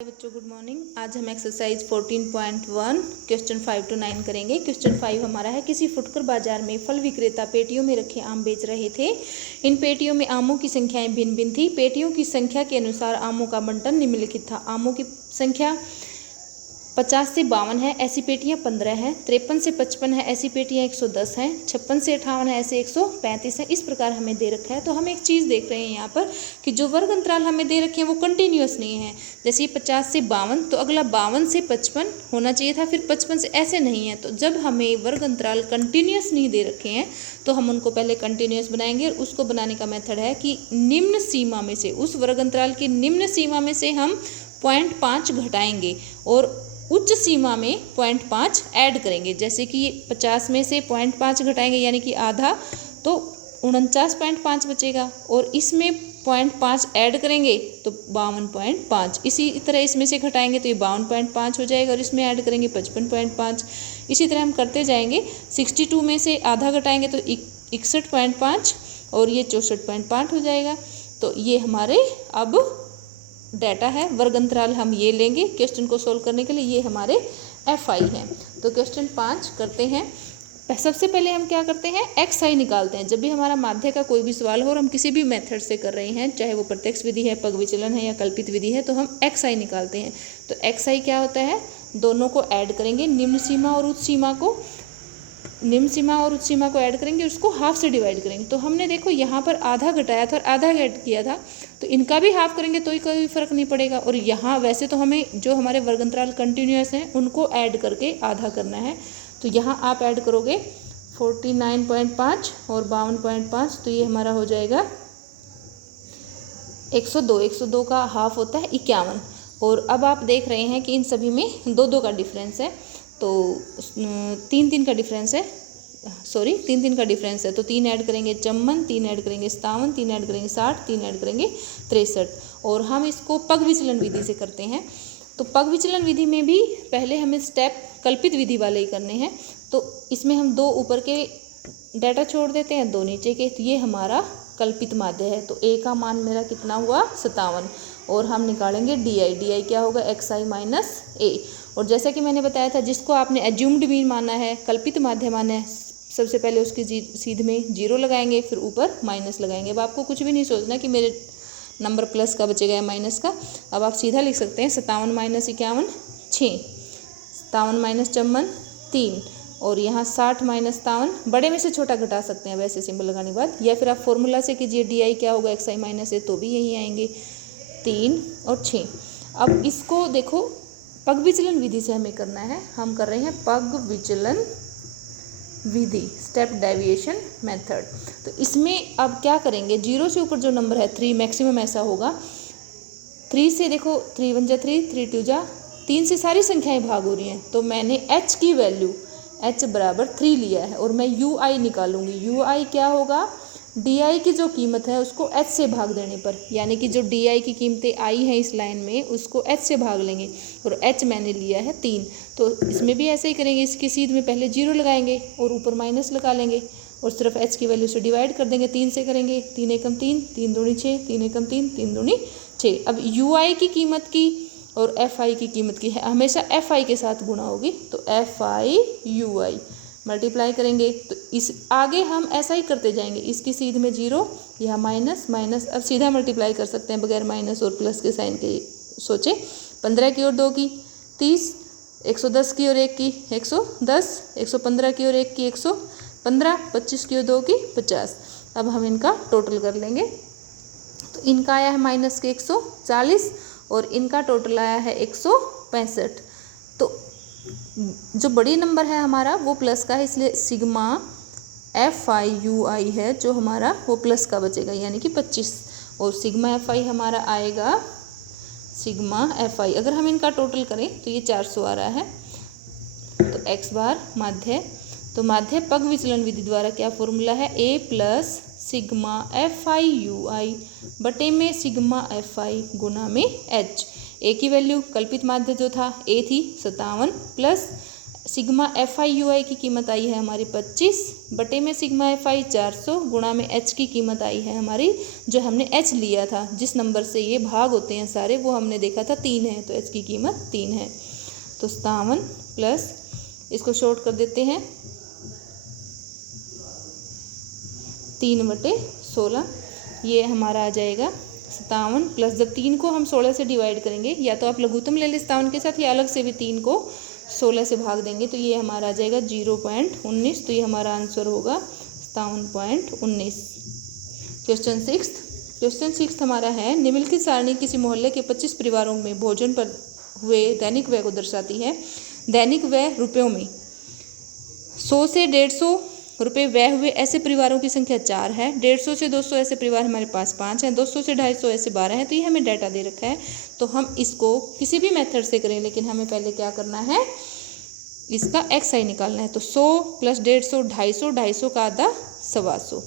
बच्चों good morning. आज हम एक्सरसाइज 14.1 क्वेश्चन 5 to 9 करेंगे। क्वेश्चन 5 हमारा है, किसी फुटकर बाजार में फल विक्रेता पेटियों में रखे आम बेच रहे थे। इन पेटियों में आमों की संख्याएं भिन्न भिन्न थी। पेटियों की संख्या के अनुसार आमों का बंटन निम्नलिखित था। आमों की संख्या 50 से 52 है, ऐसी पेटियां 15 हैं। 53 से 55 है, ऐसी पेटियां 110 हैं। 56 से 58 है, ऐसे 135 हैं। इस प्रकार हमें दे रखा है। तो हम एक चीज़ देख रहे हैं यहाँ पर कि जो वर्ग अंतराल हमें दे रखे हैं वो कंटिन्यूअस नहीं है। जैसे ये 50 से 52, तो अगला 52 से 55 होना चाहिए था, फिर 55 से ऐसे नहीं है। तो जब हमें वर्ग अंतराल कंटिन्यूअस नहीं दे रखे हैं तो हम उनको पहले कंटिन्यूअस बनाएंगे। और उसको बनाने का मेथड है कि निम्न सीमा में से, उस वर्ग अंतराल की निम्न सीमा में से हम 0.5 घटाएंगे और उच्च सीमा में 0.5 ऐड करेंगे। जैसे कि 50 में से 0.5 घटाएंगे यानी कि आधा, तो 49.5 बचेगा। और इसमें 0.5 ऐड करेंगे तो 52.5। इसी तरह इसमें से घटाएंगे तो ये 52.5 हो जाएगा और इसमें ऐड करेंगे 55.5। इसी तरह हम करते जाएंगे। 62 में से आधा घटाएंगे तो 61.5 और ये 64.5 हो जाएगा। तो ये हमारे अब डाटा है। वर्ग अंतराल हम ये लेंगे क्वेश्चन को सोल्व करने के लिए। ये हमारे FI हैं। तो क्वेश्चन 5 करते हैं। सबसे पहले हम क्या करते हैं, XI निकालते हैं। जब भी हमारा माध्य का कोई भी सवाल हो और हम किसी भी मेथड से कर रहे हैं, चाहे वो प्रत्यक्ष विधि है, पग विचलन है या कल्पित विधि है, तो हम XI निकालते हैं। तो XI क्या होता है, दोनों को ऐड करेंगे, निम्न सीमा और उच्च सीमा को, निम्न सीमा और उच्च सीमा को ऐड करेंगे, उसको हाफ से डिवाइड करेंगे। तो हमने देखो यहाँ पर आधा घटाया था और आधा ऐड किया था, तो इनका भी हाफ करेंगे तो ही कोई फर्क नहीं पड़ेगा। और यहाँ वैसे तो हमें जो हमारे वर्ग अंतराल कंटिन्यूअस हैं उनको ऐड करके आधा करना है। तो यहाँ आप ऐड करोगे 49.5 और 52.5, तो ये हमारा हो जाएगा 102। 102 का हाफ होता है 51। और अब आप देख रहे हैं कि इन सभी में 2-2 का डिफरेंस है, तो 3-3 का डिफरेंस है, सॉरी 3-3 का डिफरेंस है। तो 3 ऐड करेंगे 54, 3 ऐड करेंगे 57, 3 ऐड करेंगे 60, 3 ऐड करेंगे 63। और हम इसको पग विचलन विधि से करते हैं। तो पग विचलन विधि में भी पहले हमें स्टेप कल्पित विधि वाले ही करने हैं। तो इसमें हम 2 ऊपर के डाटा छोड़ देते हैं, 2 नीचे के। तो ये हमारा कल्पित माध्य है। तो A का मान मेरा कितना हुआ, 57। और हम निकालेंगे DI क्या होगा, XI माइनस A। और जैसा कि मैंने बताया था, जिसको आपने एज्यूम्ड मीन माना है, कल्पित माध्य माना है, सबसे पहले उसकी सीध में 0 लगाएंगे, फिर ऊपर माइनस लगाएंगे। अब आपको कुछ भी नहीं सोचना कि मेरे नंबर प्लस का बचेगा या माइनस का। अब आप सीधा लिख सकते हैं 57 माइनस 51 6, 57 माइनस 54 3, और यहाँ 60 माइनस 57, बड़े में से छोटा घटा सकते हैं वैसे सिंबल लगाने के बाद, या फिर आप फॉर्मूला से कीजिए DI क्या होगा XI माइनस A, तो भी यही आएंगे 3 और 6। अब इसको देखो, पग विचलन विधि से हमें करना है। हम कर रहे हैं पग विचलन विधि, स्टेप डेविएशन मेथड। तो इसमें अब क्या करेंगे, 0 से ऊपर जो नंबर है 3 मैक्सिमम ऐसा होगा। 3 से देखो 3 1 जा 3, 3 2 जा 3 से सारी संख्याएं भाग हो रही हैं। तो मैंने H की वैल्यू H बराबर 3 लिया है और मैं UI निकालूंगी। UI क्या होगा, DI की जो कीमत है उसको H से भाग देने पर, यानी कि जो DI की कीमतें आई हैं इस लाइन में उसको H से भाग लेंगे। और H मैंने लिया है 3। तो इसमें भी ऐसे ही करेंगे, इसकी सीध में पहले 0 लगाएंगे और ऊपर माइनस लगा लेंगे और सिर्फ H की वैल्यू से डिवाइड कर देंगे। 3 से करेंगे, 3 एकम 3, 3 दूनी 6, 3 एकम 3, 3 दूनी 6। अब UI की कीमत की और FI की कीमत की है, हमेशा FI के साथ गुणा होगी। तो FI UI मल्टीप्लाई करेंगे। तो इस आगे हम ऐसा ही करते जाएंगे, इसकी सीध में 0, यहाँ माइनस माइनस। अब सीधा मल्टीप्लाई कर सकते हैं बगैर माइनस और प्लस के साइन के सोचे। 15 की और 2 की 30, 110 की और 1 की 110, 115 की और 1 की 115, 25 की और 2 की 50। अब हम इनका टोटल कर लेंगे। तो इनका आया है माइनस के 140 और इनका टोटल आया है 165। तो जो बड़ी नंबर है हमारा वो प्लस का है, इसलिए सिग्मा FI UI है जो हमारा वो प्लस का बचेगा, यानी कि 25। और सिग्मा FI हमारा आएगा, सिग्मा FI अगर हम इनका टोटल करें तो ये 400 आ रहा है। तो X बार माध्य, तो माध्य पग विचलन विधि द्वारा क्या फॉर्मूला है, A plus sigma FI UI बटे में सिग्मा FI गुना में H। A की वैल्यू कल्पित माध्य जो था A थी 57 plus sigma F I U I की कीमत आई है हमारी 25 बटे में सिग्मा एफ आई 400 गुणा में एच की कीमत आई है हमारी, जो हमने एच लिया था, जिस नंबर से ये भाग होते हैं सारे, वो हमने देखा था 3 है, तो एच की कीमत 3 है। तो 57 प्लस, इसको शॉर्ट कर देते हैं, 3/16, ये हमारा आ जाएगा 57 प्लस, जब 3 को हम 16 से डिवाइड करेंगे, या तो आप लघुत्तम ले लें 57 के साथ, या अलग से भी 3 को 16 से भाग देंगे, तो ये हमारा आ जाएगा 0.19। तो ये हमारा आंसर होगा 57.19। क्वेश्चन 6 हमारा है, निम्नलिखित सारणी किसी मोहल्ले के 25 परिवारों में भोजन पर हुए दैनिक व्यय को दर्शाती है। दैनिक व्यय रुपयों में 100 से 150 रुपये व्यय हुए ऐसे परिवारों की संख्या 4 है। 150 से 200 ऐसे परिवार हमारे पास 5 हैं। 200 से 250 ऐसे 12 हैं। तो ये हमें डाटा दे रखा है, तो हम इसको किसी भी मेथड से करें, लेकिन हमें पहले क्या करना है, इसका एक्स आई निकालना है। तो 100 प्लस 150 250, 250 का आधा 125।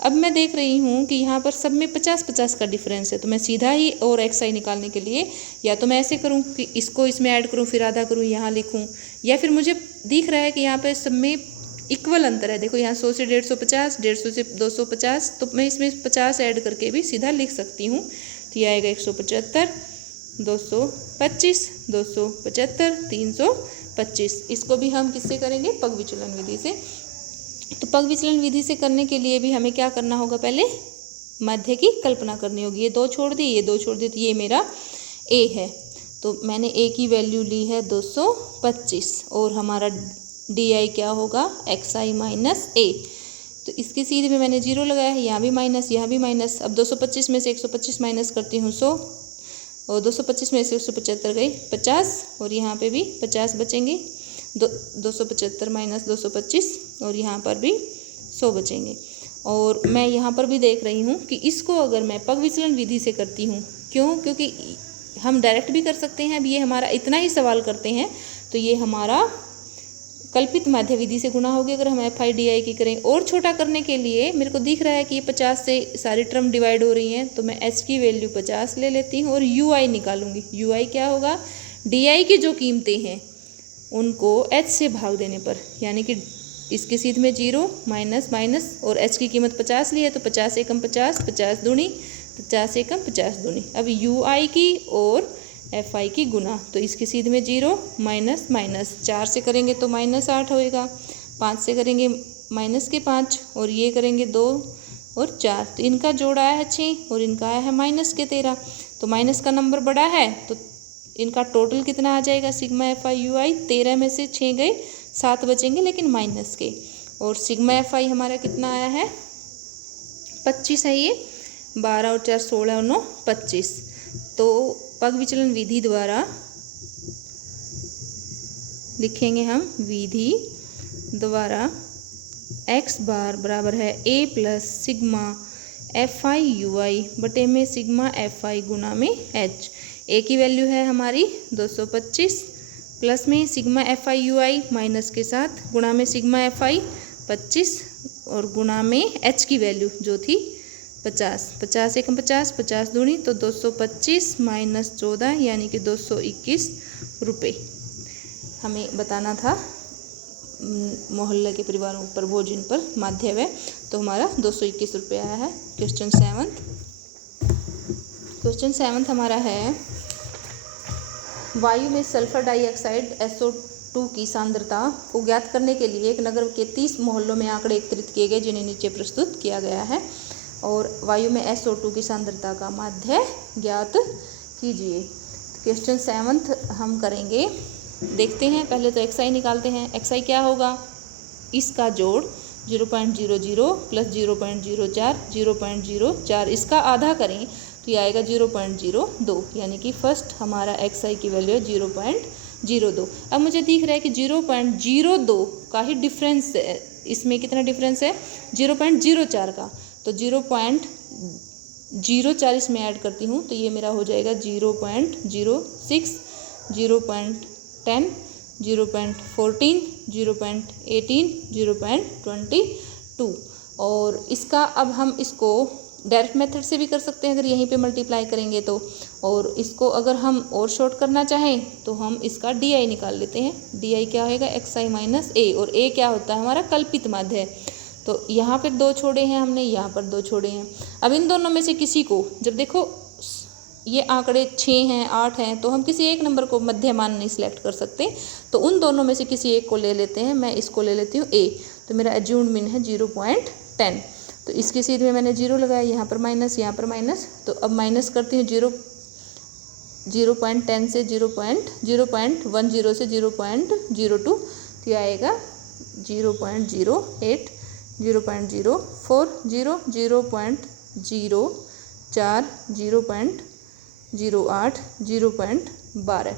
अब मैं देख रही हूँ कि यहाँ पर सब में 50-50 का डिफरेंस है, तो मैं सीधा ही और एक्स आई निकालने के लिए या तो मैं ऐसे करूँ कि इसको इसमें ऐड करूँ, फिर आधा करूँ, यहाँ लिखूँ, या फिर मुझे दिख रहा है कि यहाँ पर सब में इक्वल अंतर है। देखो यहाँ 100 से 150, 150 से 250, तो मैं इसमें 50 ऐड करके भी सीधा लिख सकती हूँ। तो ये आएगा 175, 225, 275, 325। इसको भी हम किससे करेंगे, पग विचलन विधि से। तो पग विचलन विधि से करने के लिए भी हमें क्या करना होगा, पहले मध्य की कल्पना करनी होगी। ये 2 छोड़ दी, ये 2 छोड़ दी, तो ये मेरा ए है, तो मैंने ए की वैल्यू ली है 225, और हमारा डी आई क्या होगा, एक्स आई माइनस ए। तो इसकी सीधे में मैंने 0 लगाया है, यहाँ भी माइनस, यहाँ भी माइनस। अब 225 में से 125 माइनस करती हूँ 100, और 225 में से 175 गई 50, और यहाँ पे भी 50 बचेंगे। 275 माइनस 225, और यहाँ पर भी 100 बचेंगे। और मैं यहाँ पर भी देख रही हूँ कि इसको अगर मैं पग विचलन विधि से करती हूँ, क्योंकि हम डायरेक्ट भी कर सकते हैं। अब ये हमारा इतना ही सवाल करते हैं, तो ये हमारा कल्पित माध्य विधि से गुणा होगी अगर हम एफ आई डी आई की करें। और छोटा करने के लिए मेरे को दिख रहा है कि ये 50 से सारी टर्म डिवाइड हो रही हैं, तो मैं एच की वैल्यू 50 ले लेती हूँ और यू आई निकालूंगी। यू आई क्या होगा, डी आई की जो कीमतें हैं उनको एच से भाग देने पर, यानी कि इसके सीध में 0 माइनस माइनस, और एच की कीमत 50 ली है, तो 50 एकम 50, 50 दूनी 50 एकम 50 दूनी। अब यू आई की और एफ आई की गुना, तो इसके सीधे में 0 माइनस माइनस, 4 से करेंगे तो -8 होएगा, 5 से करेंगे माइनस के 5, और ये करेंगे 2 और 4, तो इनका जोड़ आया है 6 और इनका आया है माइनस के 13। तो माइनस का नंबर बड़ा है, तो इनका टोटल कितना आ जाएगा, सिग्मा एफ आई यू आई, 13 में से 6 गए, 7 बचेंगे लेकिन माइनस के। और सिग्मा एफ आई हमारा कितना आया है, 25 है, ये 12 और 4 16 और 9 25। तो पग विचलन विधि द्वारा लिखेंगे हम, विधि द्वारा x बार बराबर है a plus sigma F I U I बटे में सिग्मा एफ आई गुना में h। a की वैल्यू है हमारी 225 प्लस में sigma F I U I minus के साथ गुणा में सिग्मा एफ आई 25 और गुणा में h की वैल्यू जो थी 50, 50 एकम 50, 50 दूनी, तो 225 माइनस 14 यानी कि 221 रुपये हमें बताना था मोहल्ले के परिवारों पर भोजन पर माध्य व्यय। तो हमारा 221 रुपये आया है। क्वेश्चन 7 हमारा है, वायु में सल्फर डाइऑक्साइड SO2 की सांद्रता को ज्ञात करने के लिए एक नगर के 30 मोहल्लों में आंकड़े एकत्रित किए गए, जिन्हें नीचे प्रस्तुत किया गया है। और वायु में SO2 की सांद्रता का माध्य ज्ञात कीजिए। क्वेश्चन 7 हम करेंगे, देखते हैं। पहले तो एक्स आई निकालते हैं। एक्स आई क्या होगा, इसका जोड़ 0.00 प्लस 0.04, 0.04, इसका आधा करें तो ये आएगा 0.02, यानी कि फर्स्ट हमारा एक्स आई की वैल्यू है 0.02। अब मुझे दिख रहा है कि 0.02 का ही डिफरेंस है, इसमें कितना डिफरेंस है, 0.04 का, तो 0.04 इसमें ऐड करती हूँ तो ये मेरा हो जाएगा 0.06, 0.10, 0.14, 0.18, 0.22। और इसका अब हम इसको डायरेक्ट मेथड से भी कर सकते हैं अगर यहीं पे मल्टीप्लाई करेंगे तो। और इसको अगर हम और शॉर्ट करना चाहें तो हम इसका डी निकाल लेते हैं। डी क्या होएगा, एक्स आई माइनस ए, और ए क्या होता है हमारा कल्पित माध्य है। तो यहाँ पर 2 छोड़े हैं हमने, यहाँ पर 2 छोड़े हैं। अब इन दोनों में से किसी को, जब देखो ये आंकड़े 6 हैं 8 हैं, तो हम किसी एक नंबर को मध्यमान नहीं सिलेक्ट कर सकते, तो उन दोनों में से किसी एक को ले लेते हैं। मैं इसको ले लेती हूँ ए, तो मेरा एज्यूम्ड मीन है 0.10। तो इसकी सीध में मैंने 0 लगाया, यहाँ पर माइनस, यहाँ पर माइनस। तो अब माइनस करती हूँ 0.10 से 0.10 से 0.02, तो यह आएगा 0.08, 0.04, 0.04, 0.08, 0.12।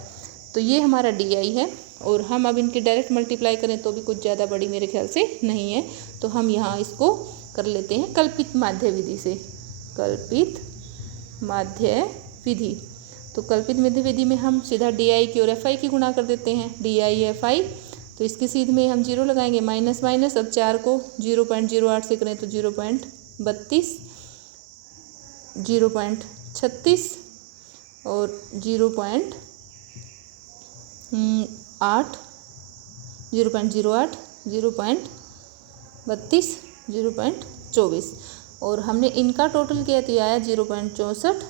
तो ये हमारा डी है। और हम अब इनकी डायरेक्ट मल्टीप्लाई करें तो भी कुछ ज़्यादा बड़ी मेरे ख्याल से नहीं है, तो हम यहाँ इसको कर लेते हैं कल्पित माध्य विधि से। कल्पित माध्य विधि, तो कल्पित माध्य विधि में हम सीधा डी की और एफ की गुणा कर देते हैं, डी एफ आई। तो इसकी सीध में हम 0 लगाएंगे, माइनस माइनस। अब 4 को 0.08 से करें तो 0.32, 0.36 और 0.08, 0.08, 0.32, 0.24। और हमने इनका टोटल किया तो आया 0.64,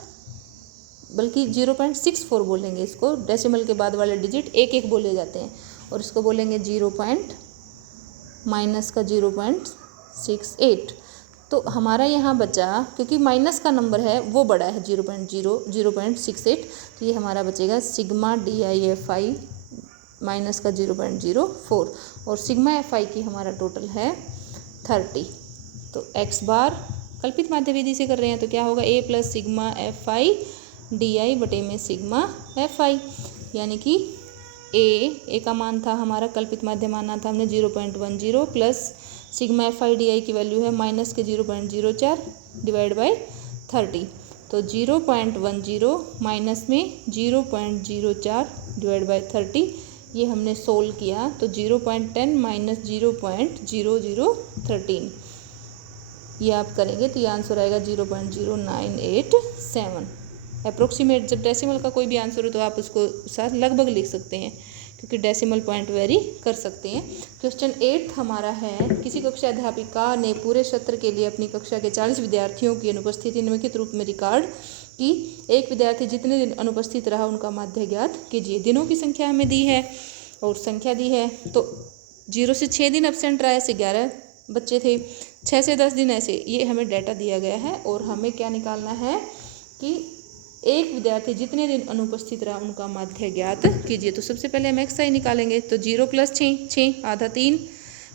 बल्कि 0.64 बोलेंगे इसको। डेसिमल के बाद वाले डिजिट एक एक बोले जाते हैं, और इसको बोलेंगे 0.68। तो हमारा यहाँ बचा, क्योंकि माइनस का नंबर है वो बड़ा है 0.68, तो ये हमारा बचेगा sigma D I F I minus का 0.04, और सिग्मा एफ आई की हमारा टोटल है 30। तो एक्स बार कल्पित माध्य विधि से कर रहे हैं तो क्या होगा, A plus sigma F I D I बटे में सिग्मा एफ आई, यानी कि ए का मान था हमारा, कल्पित माध्य माना था हमने 0.10 plus sigma F I D आई की वैल्यू है माइनस के 0.04 डिवाइड बाय 30। तो 0.10 माइनस में 0.04 डिवाइड बाय 30, ये हमने सोल्व किया तो 0.10 माइनस 0.0013, ये आप करेंगे तो ये आंसर आएगा 0.0987 अप्रोक्सीमेट। जब डेसिमल का कोई भी आंसर हो तो आप उसको साथ लगभग लिख सकते हैं, क्योंकि डेसिमल पॉइंट वेरी कर सकते हैं। क्वेश्चन 8 हमारा है, किसी कक्षा अध्यापिका ने पूरे सत्र के लिए अपनी कक्षा के 40 विद्यार्थियों की अनुपस्थिति निम्नलिखित रूप में रिकॉर्ड की। एक विद्यार्थी जितने दिन अनुपस्थित रहा उनका माध्य ज्ञात कीजिए। दिनों की संख्या हमें दी है और संख्या दी है, तो 0 से 6 दिन एब्सेंट रहा, ऐसे 11 बच्चे थे, 6 से 10 दिन ऐसे, ये हमें डाटा दिया गया है। और हमें क्या निकालना है कि एक विद्यार्थी जितने दिन अनुपस्थित रहा उनका माध्य ज्ञात कीजिए। तो सबसे पहले हम एक्स आई निकालेंगे, तो 0 + 6, 6 आधा 3।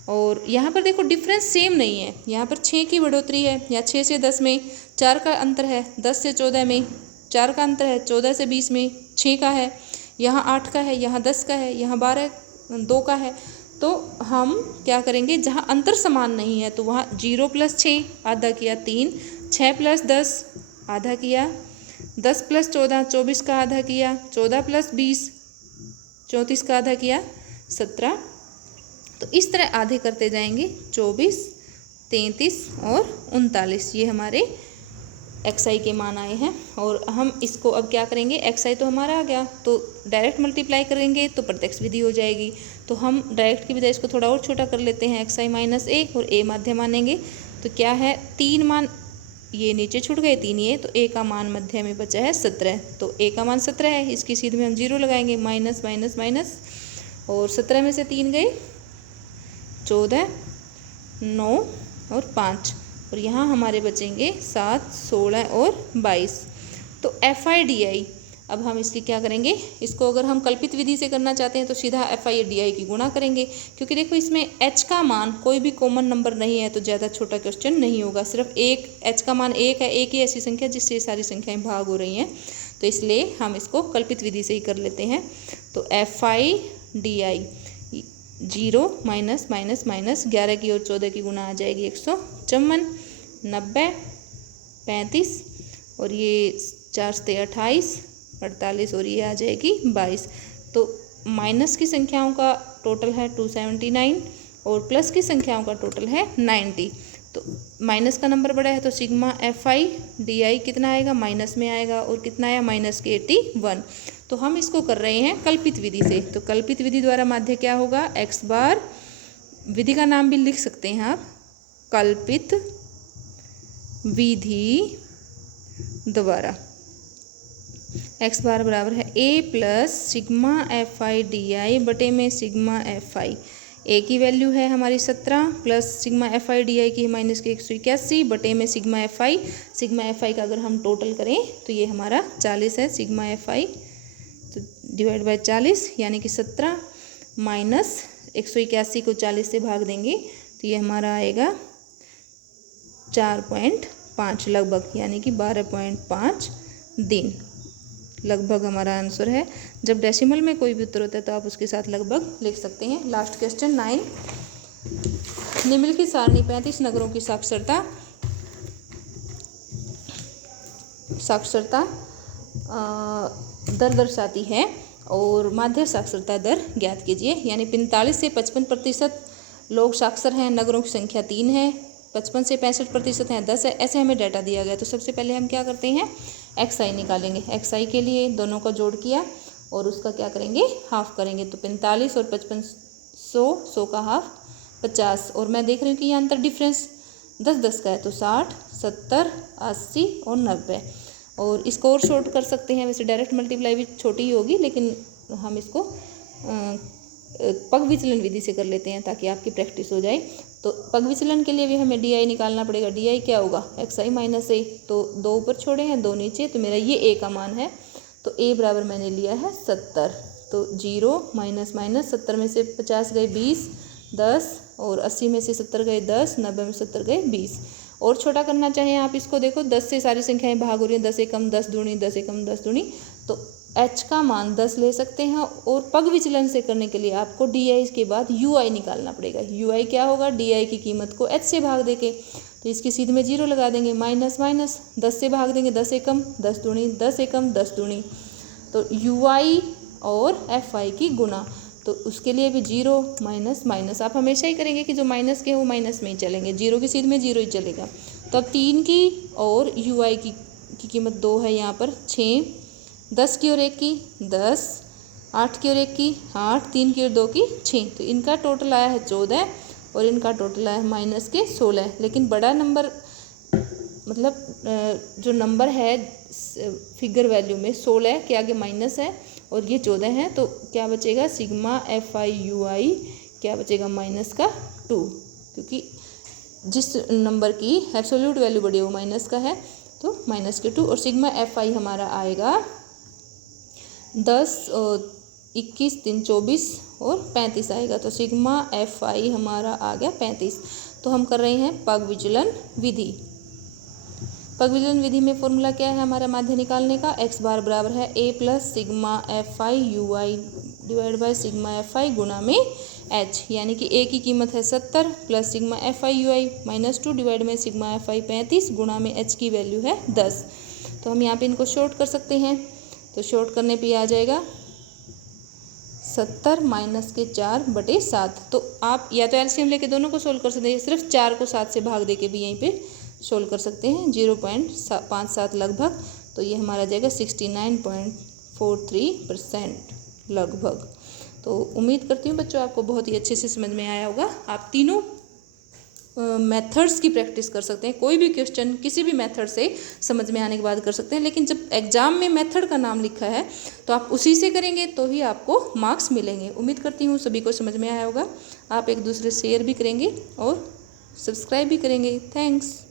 और यहाँ पर देखो डिफरेंस सेम नहीं है, यहाँ पर 6 की बढ़ोतरी है, या 6 से 10 में 4 का अंतर है, 10 से 14 में 4 का अंतर है, 14 से 20 में 6 का है, यहाँ 8 का है, यहाँ 10 का है, यहाँ 12 2 का है। तो हम क्या करेंगे, जहाँ अंतर समान नहीं है तो वहाँ 0 + 6 आधा किया 3, 6 + 10 आधा किया, 10 + 14 24 का आधा किया, 14 + 20 34 का आधा किया 17। तो इस तरह आधे करते जाएंगे, 24 33 और 39, ये हमारे एक्स आई के मान आए हैं। और हम इसको अब क्या करेंगे, एक्स आई तो हमारा आ गया, तो डायरेक्ट मल्टीप्लाई करेंगे तो प्रत्यक्ष विधि हो जाएगी। तो हम डायरेक्ट की बजाय इसको थोड़ा और छोटा कर लेते हैं, एक्स आई माइनस ए और ए माध्य मानेंगे। तो क्या है, 3 मान ये नीचे छूट गए, 3 ये, तो ए का मान मध्य में बचा है 17। तो ए का मान 17 है, इसकी सीध में हम 0 लगाएंगे, माइनस माइनस माइनस, और 17 में से 3 गए 14 9 और 5, और यहाँ हमारे बचेंगे 7 16 और 22। तो एफ आई डी आई, अब हम इसकी क्या करेंगे, इसको अगर हम कल्पित विधि से करना चाहते हैं तो सीधा एफ आई डी आई की गुणा करेंगे, क्योंकि देखो इसमें एच का मान कोई भी कॉमन नंबर नहीं है, तो ज़्यादा छोटा क्वेश्चन नहीं होगा। सिर्फ एक एच का मान 1 है, एक ही ऐसी संख्या जिससे ये सारी संख्याएं भाग हो रही हैं, तो इसलिए हम इसको कल्पित विधि से ही कर लेते हैं। तो F I D I 0 minus minus minus 11 की और 14 की गुणा आ जाएगी 154, 90 35, और ये 4 से 28 48, और ये आ जाएगी 22। तो माइनस की संख्याओं का टोटल है 279 और प्लस की संख्याओं का टोटल है 90। तो माइनस का नंबर बड़ा है तो सिग्मा FI DI कितना आएगा, माइनस में आएगा। और कितना आया, -81। तो हम इसको कर रहे हैं कल्पित विधि से। तो कल्पित विधि द्वारा माध्य क्या होगा, x बार, विधि का नाम भी लिख सकते हैं आप, कल्पित विधि द्वारा x बार बराबर है a plus sigma FI DI बटे में सिग्मा FI। a की वैल्यू है हमारी 17 प्लस सिग्मा FI DI की -181 बटे में सिग्मा FI। सिग्मा FI का अगर हम टोटल करें तो ये हमारा 40 है। सिग्मा FI तो डिवाइड बाय 40 यानी कि 17 माइनस 181 को 40 से भाग देंगे तो ये हमारा आएगा 4.5 लगभग, यानी कि 12.5 दिन लगभग हमारा आंसर है। जब डेसिमल में कोई भी उत्तर होता है तो आप उसके साथ लगभग लिख सकते हैं। लास्ट क्वेश्चन 9, निम्नलिखित सारणी 35 नगरों की साक्षरता दर दर्शाती है और माध्य साक्षरता दर ज्ञात कीजिए। यानी 45 से 55% लोग साक्षर हैं, नगरों की संख्या 3 है, 55 से 65% हैं, 10 है, ऐसे हमें डाटा दिया गया। तो सबसे पहले हम क्या करते हैं, XI निकालेंगे। XI के लिए दोनों का जोड़ किया और उसका क्या करेंगे, हाफ करेंगे। तो 45 और 55, 100 का हाफ 50। और मैं देख रही हूँ कि यहाँ अंतर डिफरेंस 10-10 का है तो 60, 70, 80 और 90। और इसको और शॉर्ट कर सकते हैं, वैसे डायरेक्ट मल्टीप्लाई भी छोटी ही होगी लेकिन हम इसको पग विचलन विधि से कर लेते हैं ताकि आपकी प्रैक्टिस हो जाए। तो पग विचलन के लिए भी हमें DI निकालना पड़ेगा। DI क्या होगा, XI माइनस A। तो 2 ऊपर छोड़े हैं, 2 नीचे, तो मेरा ये A का मान है। तो A बराबर मैंने लिया है 70। तो 0 माइनस 70 में से 50 गए 20, 10 और 80 में से 70 गए 10, 90 में 70 गए 20। और छोटा करना चाहें आप इसको, देखो 10 से सारी संख्याएं भाग हो रही हैं, 10 एकम 10 दूनी, 10 एकम 10 दूनी, तो H का मान 10 ले सकते हैं। और पग विचलन से करने के लिए आपको DI के बाद UI निकालना पड़ेगा। UI क्या होगा, DI की कीमत को H से भाग देके, तो इसकी सीध में 0 लगा देंगे, माइनस 10 से भाग देंगे, 10 एकम 10 दूनी, 10 एकम 10 दूनी, तो UI और FI की गुना। तो उसके लिए भी 0 माइनस आप हमेशा ही करेंगे कि जो माइनस के वो माइनस में ही चलेंगे, 0 की सीध में 0 ही चलेगा। तो अब 3 की और UI की कीमत 2 है यहाँ पर, 6, 10 की और 1 की 10, 8 की और 1 की 8, 3 की और 2 की 6। तो इनका टोटल आया है 14 और इनका टोटल आया है माइनस के 16। लेकिन बड़ा नंबर मतलब जो नंबर है फिगर वैल्यू में 16 के आगे माइनस है और ये 14 है, तो क्या बचेगा, सिग्मा FI UI क्या बचेगा, माइनस का 2, क्योंकि जिस नंबर की एब्सोल्यूट वैल्यू बड़ी है वो माइनस का है, तो माइनस के 2। और सिग्मा FI हमारा आएगा 10 और 21, 3, 24 और 35 आएगा। तो सिग्मा FI हमारा आ गया 35। तो हम कर रहे हैं पग विचलन विधि। पग विचलन विधि में फॉर्मूला क्या है हमारा माध्य निकालने का, x बार बराबर है a plus sigma FI UI divide by sigma FI गुना में h। यानी कि a की कीमत है 70 plus sigma FI UI -2 divide में सिग्मा FI 35 गुना में h की वैल्यू है 10। तो हम यहाँ पे इनको शॉर्ट कर सकते हैं। तो शॉर्ट करने पे आ जाएगा 70 माइनस के 4 बटे 7। तो आप या तो एलसीएम लेके दोनों को सोल्व कर सकते हैं, सिर्फ 4 को 7 से भाग दे के भी यहीं पे सोल्व कर सकते हैं, 0.57 लगभग। तो ये हमारा जाएगा 69.43% लगभग। तो उम्मीद करती हूँ बच्चों आपको बहुत ही अच्छे से समझ में आया होगा। आप तीनों मेथड्स की प्रैक्टिस कर सकते हैं, कोई भी क्वेश्चन किसी भी मेथड से समझ में आने के बाद कर सकते हैं। लेकिन जब एग्जाम में मेथड का नाम लिखा है तो आप उसी से करेंगे तो ही आपको मार्क्स मिलेंगे। उम्मीद करती हूँ सभी को समझ में आया होगा। आप एक दूसरे शेयर भी करेंगे और सब्सक्राइब भी करेंगे। थैंक्स।